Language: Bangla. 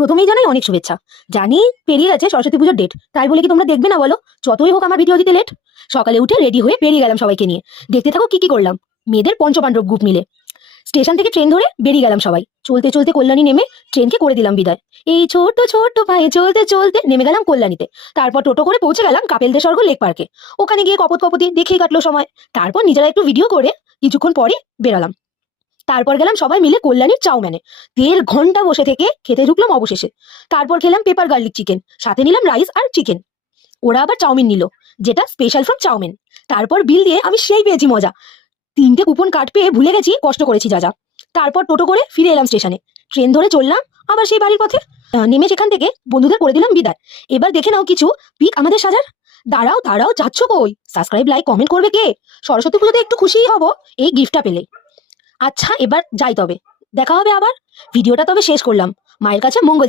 প্রথমেই জানাই অনেক শুভেচ্ছা। জানি পেরিয়ে গেছে সরস্বতী পুজোর ডেট, তাই বলে কি তোমরা দেখবে না বলো? যতই হোক আমার ভিডিও দিতে লেট। সকালে উঠে রেডি হয়ে বেরিয়ে গেলাম সবাইকে নিয়ে। দেখতে থাকো কি কি করলাম। মেয়েদের পঞ্চপাণ্ডব গ্রুপ মিলে স্টেশন থেকে ট্রেন ধরে বেরিয়ে গেলাম সবাই। চলতে চলতে কল্যাণী নেমে ট্রেনকে করে দিলাম বিদায়। এই ছোট ছোট পায়ে চলতে চলতে নেমে গেলাম কল্যাণীতে। তারপর টোটো করে পৌঁছে গেলাম কাপেলদের স্বর্গ লেক পার্কে। ওখানে গিয়ে কপত কপতি দেখেই কাটলো সময়। তারপর নিজেরা একটু ভিডিও করে কিছুক্ষণ পরে বেরালাম। তারপর গেলাম সবাই মিলে কল্যাণীর চাউম্যানে। 1.5 ঘন্টা বসে থেকে খেতে ঢুকলাম অবশেষে। তারপর খেলাম পেপার গার্লিক চিকেন, সাথে নিলাম রাইস আর চিকেন। ওরা আবার চাউমিন নিল, যেটা স্পেশাল ফ্রম চাউমিন। তারপর বিল দিয়ে আমি সেই পেয়েছি মজা। 3টে কুপন কার্ড পেয়ে ভুলে গেছি কষ্ট করেছি যা যা। তারপর টোটো করে ফিরে এলাম স্টেশনে। ট্রেন ধরে চললাম আবার সেই বাড়ির পথে। নেমে সেখান থেকে বন্ধুদের করে দিলাম বিদায়। এবার দেখে নাও কিছু পিক আমাদের সাজার। দাঁড়াও দাঁড়াও, যাচ্ছ কই? সাবস্ক্রাইব লাইক কমেন্ট করবে কে? সরস্বতী পুজোতে একটু খুশিই হব এই গিফটটা পেলে। আচ্ছা এবার যাই তবে, দেখা হবে আবার। ভিডিওটা তবে শেষ করলাম। মায়ের কাছে মঙ্গল